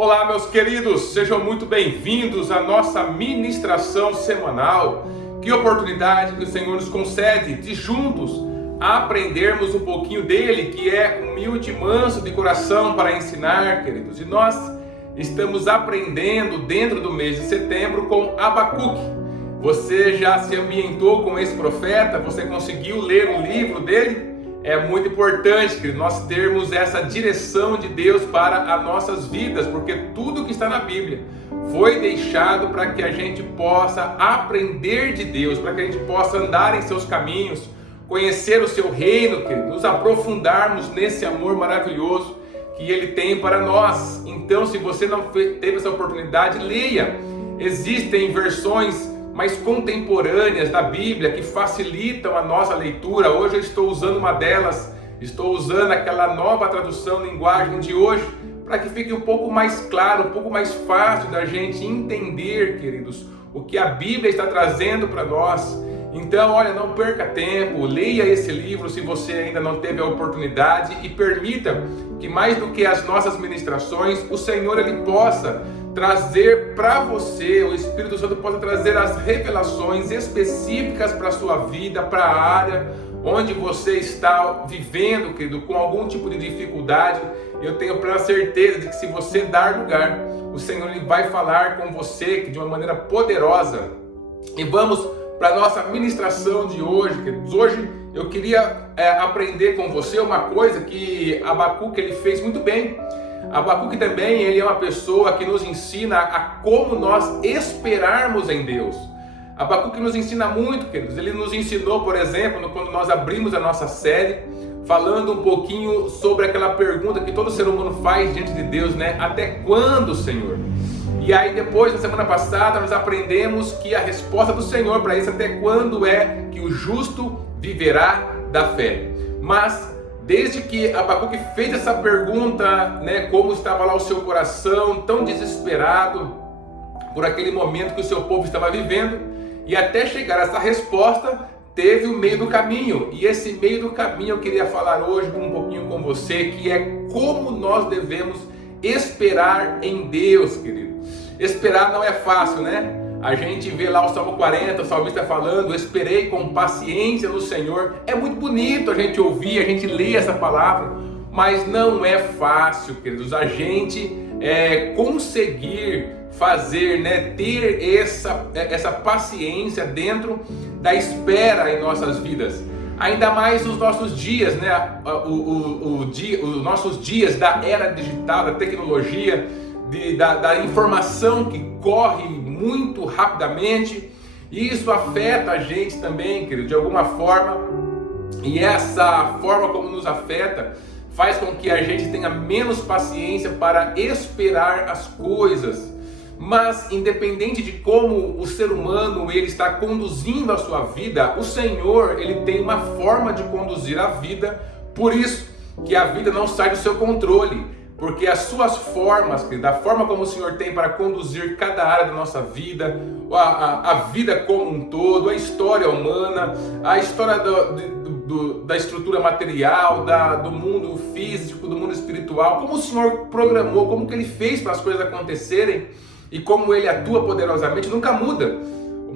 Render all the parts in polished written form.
Olá, meus queridos, sejam muito bem-vindos à nossa ministração semanal. Que oportunidade que o Senhor nos concede de juntos aprendermos um pouquinho dele, que é humilde e manso de coração para ensinar, queridos. E nós estamos aprendendo dentro do mês de setembro com Abacuque. Você já se ambientou com esse profeta? Você conseguiu ler o livro dele? É muito importante que nós termos essa direção de Deus para as nossas vidas, porque tudo que está na Bíblia foi deixado para que a gente possa aprender de Deus, para que a gente possa andar em seus caminhos, conhecer o seu reino, nos aprofundarmos nesse amor maravilhoso que Ele tem para nós. Então, se você não teve essa oportunidade, leia. Existem versões mais contemporâneas da Bíblia que facilitam a nossa leitura. Hoje eu estou usando uma delas, estou usando aquela nova tradução linguagem de hoje, para que fique um pouco mais claro, um pouco mais fácil da gente entender, queridos, o que a Bíblia está trazendo para nós. Então, olha, não perca tempo, leia esse livro se você ainda não teve a oportunidade e permita que mais do que as nossas ministrações, o Senhor Ele possa trazer para você, o Espírito Santo possa trazer as revelações específicas para a sua vida, para a área onde você está vivendo, querido, com algum tipo de dificuldade. Eu tenho plena certeza de que se você dar lugar, o Senhor Ele vai falar com você de uma maneira poderosa. E vamos para a nossa ministração de hoje, queridos. Hoje eu queria aprender com você uma coisa que Abacuque ele fez muito bem. Abacuque também ele é uma pessoa que nos ensina a como nós esperarmos em Deus. Abacuque nos ensina muito, queridos. Ele nos ensinou, por exemplo, quando nós abrimos a nossa série, falando um pouquinho sobre aquela pergunta que todo ser humano faz diante de Deus, né? Até quando, Senhor? E aí depois, na semana passada, nós aprendemos que a resposta do Senhor para isso, até quando, é que o justo viverá da fé. Mas desde que Abacuque fez essa pergunta, né, como estava lá o seu coração, tão desesperado por aquele momento que o seu povo estava vivendo, e até chegar a essa resposta, teve o meio do caminho. E esse meio do caminho eu queria falar hoje um pouquinho com você, que é como nós devemos esperar em Deus, querido. Esperar não é fácil, né? A gente vê lá o Salmo 40, o salmista falando, esperei com paciência no Senhor. É muito bonito a gente ouvir, a gente ler essa palavra, mas não é fácil, queridos, a gente conseguir fazer, né, ter essa paciência dentro da espera em nossas vidas. Ainda mais nos nossos dias, né? Os nossos dias da era digital, da tecnologia, da informação que corre muito rapidamente, e isso afeta a gente também, querido, de alguma forma, e essa forma como nos afeta faz com que a gente tenha menos paciência para esperar as coisas. Mas independente de como o ser humano ele está conduzindo a sua vida, o Senhor ele tem uma forma de conduzir a vida, por isso que a vida não sai do seu controle. Porque as suas formas, da forma como o Senhor tem para conduzir cada área da nossa vida, a vida como um todo, a história humana, a história da estrutura material, do mundo físico, do mundo espiritual, como o Senhor programou, como que Ele fez para as coisas acontecerem e como Ele atua poderosamente, nunca muda.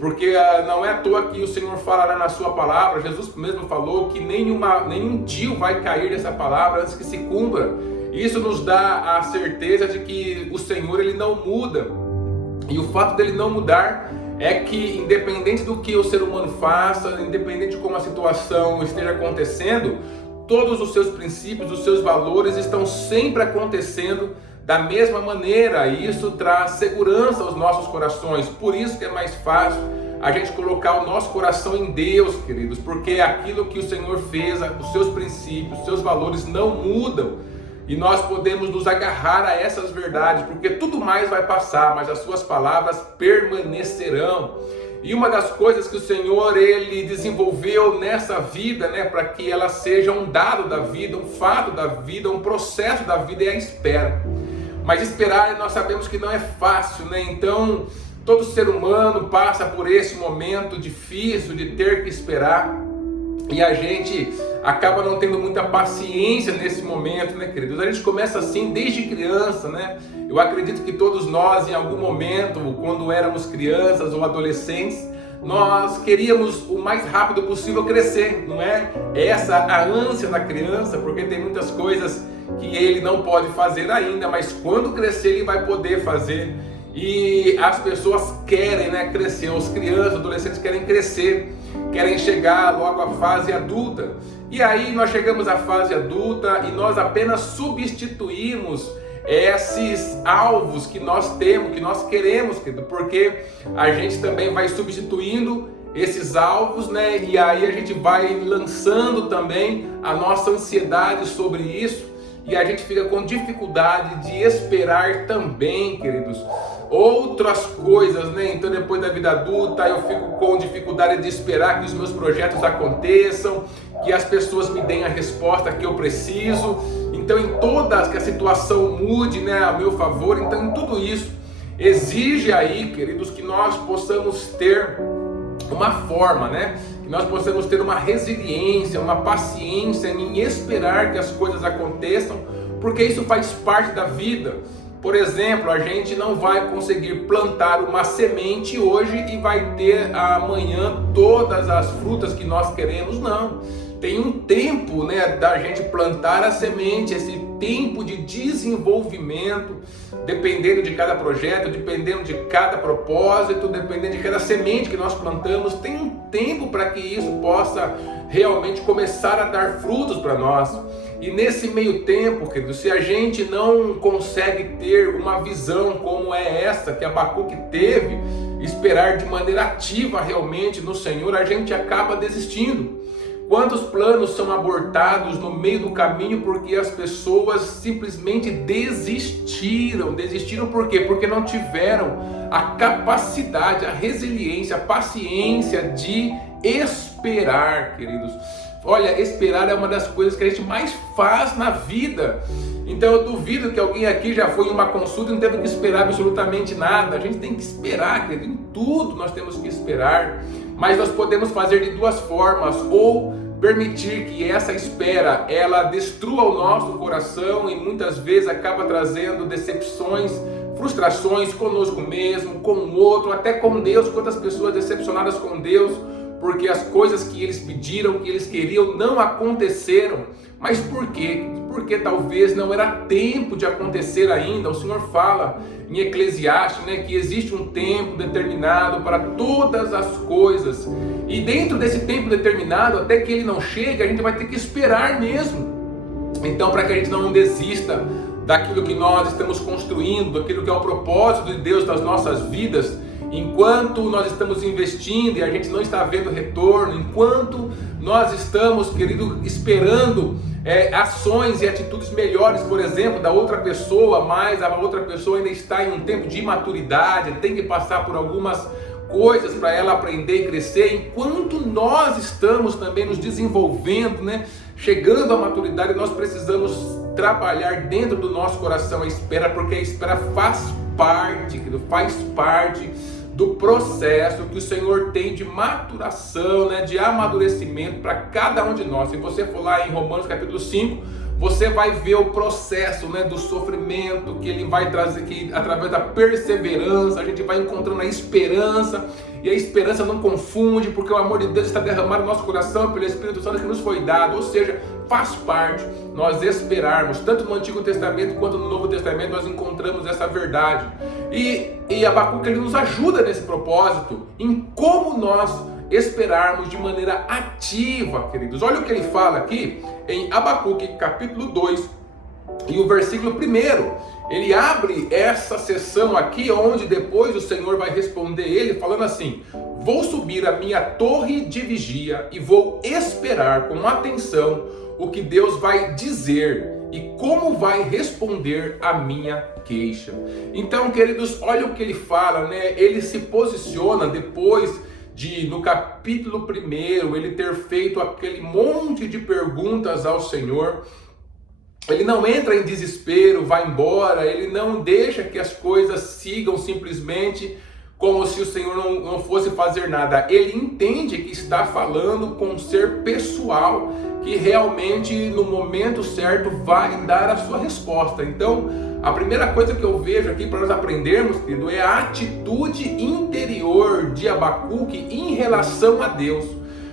Porque não é à toa que o Senhor fala lá na sua palavra, Jesus mesmo falou que nenhum tio vai cair dessa palavra antes que se cumpra. Isso nos dá a certeza de que o Senhor ele não muda. E o fato dele não mudar é que, independente do que o ser humano faça, independente de como a situação esteja acontecendo, todos os seus princípios, os seus valores estão sempre acontecendo da mesma maneira. E isso traz segurança aos nossos corações. Por isso que é mais fácil a gente colocar o nosso coração em Deus, queridos, porque aquilo que o Senhor fez, os seus princípios, os seus valores não mudam. E nós podemos nos agarrar a essas verdades, porque tudo mais vai passar, mas as suas palavras permanecerão. E uma das coisas que o Senhor ele desenvolveu nessa vida, né, para que ela seja um dado da vida, um fato da vida, um processo da vida, é a espera. Mas esperar nós sabemos que não é fácil, né? Então todo ser humano passa por esse momento difícil de ter que esperar. E a gente acaba não tendo muita paciência nesse momento, né, queridos? A gente começa assim desde criança, né? Eu acredito que todos nós, em algum momento, quando éramos crianças ou adolescentes, nós queríamos o mais rápido possível crescer, não é? Essa a ânsia da criança, porque tem muitas coisas que ele não pode fazer ainda, mas quando crescer ele vai poder fazer. E as pessoas querem, né, crescer, os crianças, adolescentes querem crescer, querem chegar logo à fase adulta. E aí nós chegamos à fase adulta e nós apenas substituímos esses alvos que nós temos, que nós queremos, querido, porque a gente também vai substituindo esses alvos, né? E aí a gente vai lançando também a nossa ansiedade sobre isso e a gente fica com dificuldade de esperar também, queridos, outras coisas, né? Então depois da vida adulta eu fico com dificuldade de esperar que os meus projetos aconteçam, que as pessoas me deem a resposta que eu preciso. Então em todas, que a situação mude, né, a meu favor. Então em tudo isso exige aí, queridos, que nós possamos ter uma forma, né, que nós possamos ter uma resiliência, uma paciência em esperar que as coisas aconteçam, porque isso faz parte da vida. Por exemplo, a gente não vai conseguir plantar uma semente hoje e vai ter amanhã todas as frutas que nós queremos, não. Tem um tempo, né, da gente plantar a semente, esse tempo de desenvolvimento, dependendo de cada projeto, dependendo de cada propósito, dependendo de cada semente que nós plantamos, tem um tempo para que isso possa realmente começar a dar frutos para nós. E nesse meio tempo, querido, se a gente não consegue ter uma visão como é essa que Abacuque teve, esperar de maneira ativa realmente no Senhor, a gente acaba desistindo. Quantos planos são abortados no meio do caminho porque as pessoas simplesmente desistiram? Desistiram por quê? Porque não tiveram a capacidade, a resiliência, a paciência de esperar, queridos. Olha, esperar é uma das coisas que a gente mais faz na vida. Então eu duvido que alguém aqui já foi em uma consulta e não teve que esperar absolutamente nada. A gente tem que esperar, querido, em tudo nós temos que esperar. Mas nós podemos fazer de duas formas, ou permitir que essa espera ela destrua o nosso coração e muitas vezes acaba trazendo decepções, frustrações conosco mesmo, com o outro, até com Deus. Quantas pessoas decepcionadas com Deus porque as coisas que eles pediram, que eles queriam, não aconteceram. Mas por quê? Porque talvez não era tempo de acontecer ainda. O Senhor fala em Eclesiastes, né, que existe um tempo determinado para todas as coisas. E dentro desse tempo determinado, até que ele não chegue, a gente vai ter que esperar mesmo. Então, para que a gente não desista daquilo que nós estamos construindo, daquilo que é o propósito de Deus das nossas vidas, enquanto nós estamos investindo e a gente não está vendo retorno, enquanto nós estamos, querido, esperando ações e atitudes melhores, por exemplo, da outra pessoa, mas a outra pessoa ainda está em um tempo de imaturidade, tem que passar por algumas coisas para ela aprender e crescer, enquanto nós estamos também nos desenvolvendo, né, chegando à maturidade, nós precisamos trabalhar dentro do nosso coração a espera, porque a espera faz parte, querido, faz parte do processo que o Senhor tem de maturação, né, de amadurecimento para cada um de nós. Se você for lá em Romanos capítulo 5, você vai ver o processo, né, do sofrimento que ele vai trazer, que através da perseverança a gente vai encontrando a esperança, e a esperança não confunde, porque o amor de Deus está derramado no nosso coração pelo Espírito Santo que nos foi dado. Ou seja, faz parte nós esperarmos, tanto no Antigo Testamento quanto no Novo Testamento nós encontramos essa verdade. E Abacuque ele nos ajuda nesse propósito, em como nós esperarmos de maneira ativa, queridos. Olha o que ele fala aqui em Abacuque capítulo 2 e o versículo 1. Ele abre essa sessão aqui, onde depois o Senhor vai responder ele, falando assim: vou subir a minha torre de vigia e vou esperar com atenção o que Deus vai dizer e como vai responder a minha queixa. Então, queridos, olha o que ele fala, né? Ele se posiciona depois de, no capítulo 1, ele ter feito aquele monte de perguntas ao Senhor. Ele não entra em desespero, vai embora, ele não deixa que as coisas sigam simplesmente como se o Senhor não fosse fazer nada. Ele entende que está falando com um ser pessoal, que realmente no momento certo vai dar a sua resposta. Então, a primeira coisa que eu vejo aqui para nós aprendermos, querido, é a atitude interior de Abacuque em relação a Deus.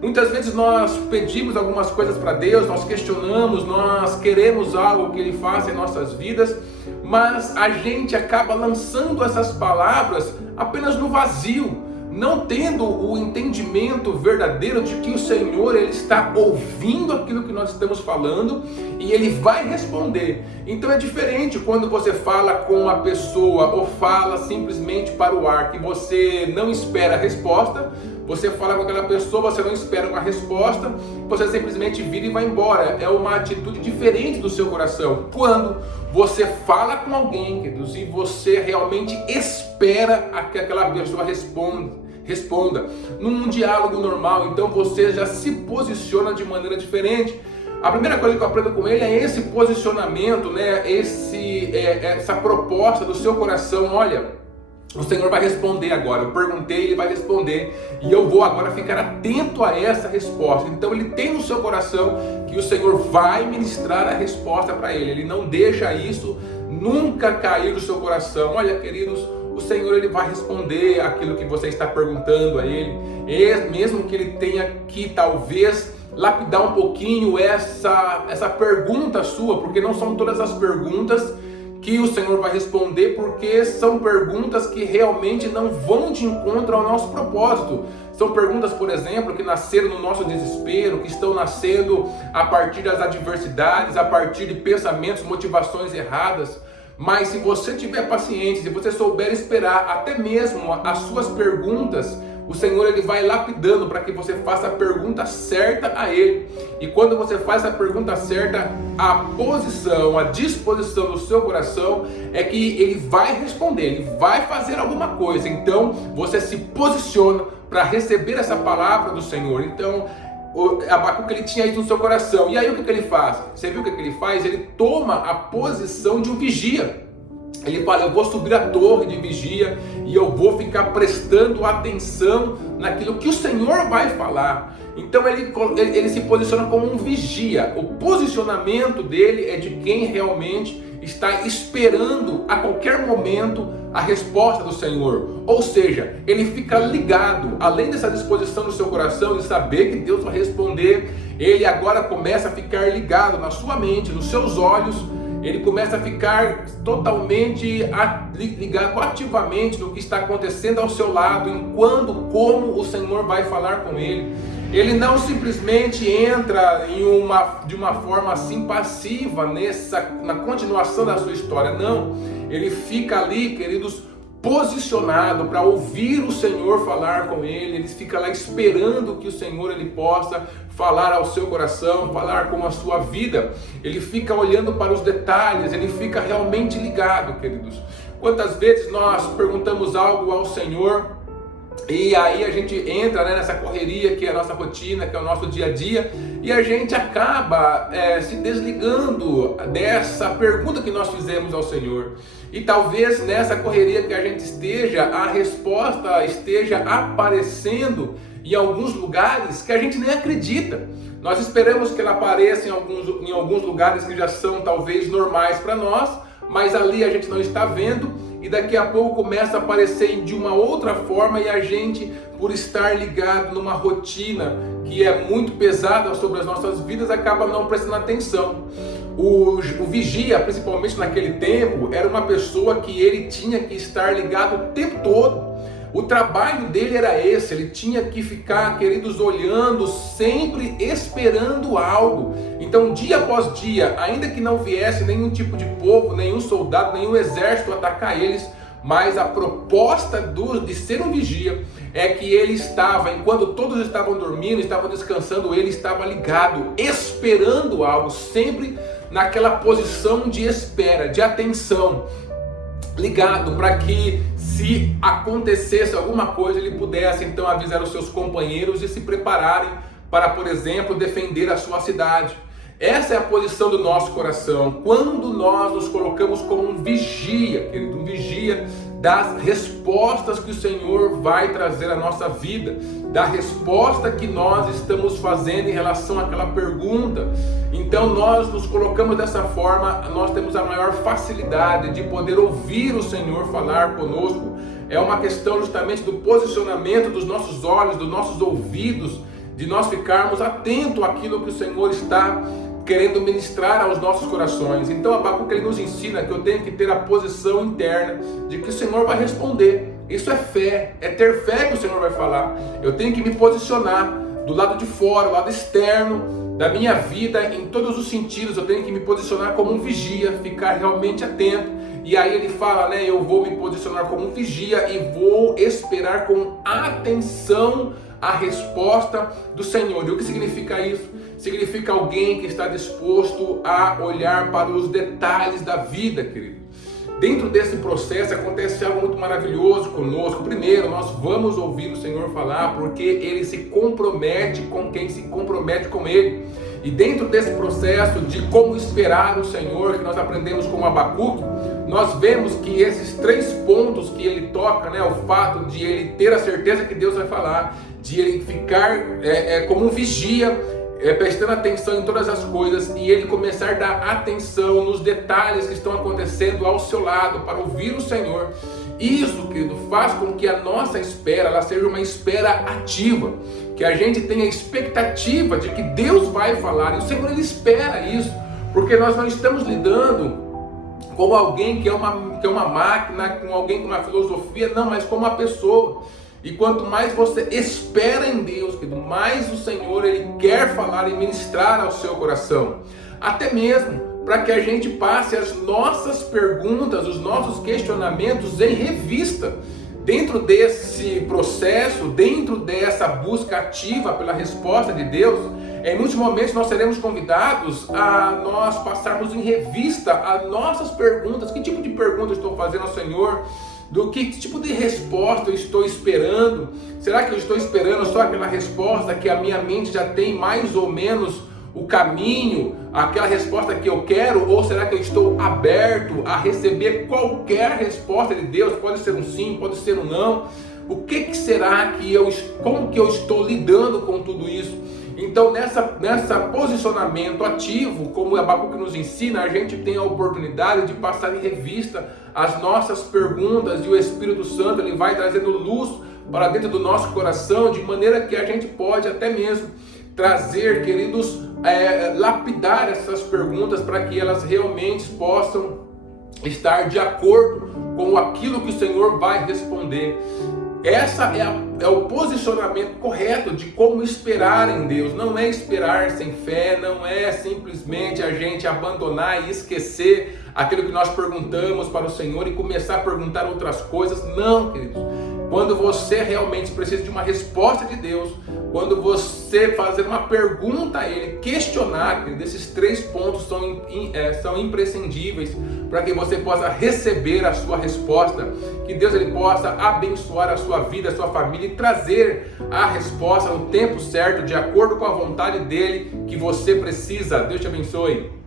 Muitas vezes nós pedimos algumas coisas para Deus, nós questionamos, nós queremos algo que Ele faça em nossas vidas, mas a gente acaba lançando essas palavras apenas no vazio, não tendo o entendimento verdadeiro de que o Senhor, Ele está ouvindo aquilo que nós estamos falando e Ele vai responder. Então é diferente quando você fala com a pessoa ou fala simplesmente para o ar, que você não espera a resposta. Você fala com aquela pessoa, você não espera uma resposta, você simplesmente vira e vai embora. É uma atitude diferente do seu coração. Quando você fala com alguém, queridos, e você realmente espera que aquela pessoa responda num diálogo normal, então você já se posiciona de maneira diferente. A primeira coisa que eu aprendo com ele é esse posicionamento, né? Essa proposta do seu coração. Olha, o Senhor vai responder agora. Eu perguntei, Ele vai responder. E eu vou agora ficar atento a essa resposta. Então ele tem no seu coração que o Senhor vai ministrar a resposta para ele. Ele não deixa isso nunca cair do seu coração. Olha, queridos, o Senhor, Ele vai responder aquilo que você está perguntando a Ele. Mesmo que Ele tenha que talvez lapidar um pouquinho essa pergunta sua, porque não são todas as perguntas que o Senhor vai responder, porque são perguntas que realmente não vão de encontro ao nosso propósito. São perguntas, por exemplo, que nasceram no nosso desespero, que estão nascendo a partir das adversidades, a partir de pensamentos, motivações erradas. Mas se você tiver paciência, se você souber esperar até mesmo as suas perguntas, o Senhor, Ele vai lapidando para que você faça a pergunta certa a Ele. E quando você faz a pergunta certa, a posição, a disposição do seu coração é que Ele vai responder, Ele vai fazer alguma coisa. Então você se posiciona para receber essa palavra do Senhor. Então Abacuque, ele tinha isso no seu coração. E aí o que ele faz? Você viu o que ele faz? Ele toma a posição de um vigia. Ele fala, eu vou subir a torre de vigia e eu vou ficar prestando atenção naquilo que o Senhor vai falar. Então ele se posiciona como um vigia. O posicionamento dele é de quem realmente está esperando a qualquer momento a resposta do Senhor. Ou seja, ele fica ligado, além dessa disposição no seu coração de saber que Deus vai responder, ele agora começa a ficar ligado na sua mente, nos seus olhos. Ele começa a ficar totalmente ligado ativamente no que está acontecendo ao seu lado, em como o Senhor vai falar com ele. Ele não simplesmente entra de uma forma assim passiva na continuação da sua história, não. Ele fica ali, queridos, posicionado para ouvir o Senhor falar com ele. Ele fica lá esperando que o Senhor ele possa falar ao seu coração, falar com a sua vida. Ele fica olhando para os detalhes, ele fica realmente ligado, queridos. Quantas vezes nós perguntamos algo ao Senhor e aí a gente entra, né, nessa correria que é a nossa rotina, que é o nosso dia a dia, e a gente acaba se desligando dessa pergunta que nós fizemos ao Senhor. E talvez nessa correria que a gente esteja, a resposta esteja aparecendo em alguns lugares que a gente nem acredita. Nós esperamos que ela apareça em alguns lugares que já são talvez normais para nós, mas ali a gente não está vendo. E daqui a pouco começa a aparecer de uma outra forma e a gente, por estar ligado numa rotina que é muito pesada sobre as nossas vidas, acaba não prestando atenção. O vigia, principalmente naquele tempo, era uma pessoa que ele tinha que estar ligado o tempo todo. O trabalho dele era esse, ele tinha que ficar, queridos, olhando, sempre esperando algo. Então, dia após dia, ainda que não viesse nenhum tipo de povo, nenhum soldado, nenhum exército atacar eles, mas a proposta de ser um vigia é que ele estava, enquanto todos estavam dormindo, estavam descansando, ele estava ligado, esperando algo, sempre naquela posição de espera, de atenção, ligado para que se acontecesse alguma coisa ele pudesse então avisar os seus companheiros e se prepararem para, por exemplo, defender a sua cidade. Essa é a posição do nosso coração. Quando nós nos colocamos como um vigia, querido, um vigia das respostas que o Senhor vai trazer à nossa vida, da resposta que nós estamos fazendo em relação àquela pergunta. Então nós nos colocamos dessa forma, nós temos a maior facilidade de poder ouvir o Senhor falar conosco. É uma questão justamente do posicionamento dos nossos olhos, dos nossos ouvidos, de nós ficarmos atentos àquilo que o Senhor está querendo ministrar aos nossos corações. Então Abacuque ele nos ensina que eu tenho que ter a posição interna de que o Senhor vai responder. Isso é fé, é ter fé que o Senhor vai falar. Eu tenho que me posicionar do lado de fora, do lado externo da minha vida, em todos os sentidos. Eu tenho que me posicionar como um vigia, ficar realmente atento. E aí ele fala, né, eu vou me posicionar como um vigia e vou esperar com atenção a resposta do Senhor. E o que significa isso? Significa alguém que está disposto a olhar para os detalhes da vida, querido. Dentro desse processo acontece algo muito maravilhoso conosco. Primeiro, nós vamos ouvir o Senhor falar porque Ele se compromete com quem se compromete com Ele. E dentro desse processo de como esperar o Senhor, que nós aprendemos com Abacuque, nós vemos que esses 3 pontos que ele toca, né, o fato de ele ter a certeza que Deus vai falar, de ele ficar como um vigia, prestando atenção em todas as coisas, e ele começar a dar atenção nos detalhes que estão acontecendo ao seu lado para ouvir o Senhor. Isso, querido, faz com que a nossa espera ela seja uma espera ativa, que a gente tenha expectativa de que Deus vai falar, e o Senhor ele espera isso, porque nós não estamos lidando com alguém que é uma máquina, com alguém com uma filosofia, não, mas com uma pessoa. E quanto mais você espera em Deus, mais o Senhor ele quer falar e ministrar ao seu coração. Até mesmo para que a gente passe as nossas perguntas, os nossos questionamentos em revista. Dentro desse processo, dentro dessa busca ativa pela resposta de Deus, em muitos momentos nós seremos convidados a nós passarmos em revista as nossas perguntas. Que tipo de pergunta eu estou fazendo ao Senhor? Do que tipo de resposta eu estou esperando? Será que eu estou esperando só aquela resposta que a minha mente já tem mais ou menos o caminho, aquela resposta que eu quero? Ou será que eu estou aberto a receber qualquer resposta de Deus? Pode ser um sim, pode ser um não. O que será que como que eu estou lidando com tudo isso? Então nessa posicionamento ativo, como o Abacuque nos ensina, a gente tem a oportunidade de passar em revista as nossas perguntas, e o Espírito Santo ele vai trazendo luz para dentro do nosso coração, de maneira que a gente pode até mesmo trazer, queridos, lapidar essas perguntas para que elas realmente possam estar de acordo com aquilo que o Senhor vai responder. Essa é o posicionamento correto de como esperar em Deus. Não é esperar sem fé, não é simplesmente a gente abandonar e esquecer aquilo que nós perguntamos para o Senhor e começar a perguntar outras coisas. Não, queridos. Quando você realmente precisa de uma resposta de Deus, quando você fazer uma pergunta a Ele, questionar, querido, esses 3 pontos são imprescindíveis para que você possa receber a sua resposta, que Deus ele possa abençoar a sua vida, a sua família e trazer a resposta no tempo certo, de acordo com a vontade dEle que você precisa. Deus te abençoe.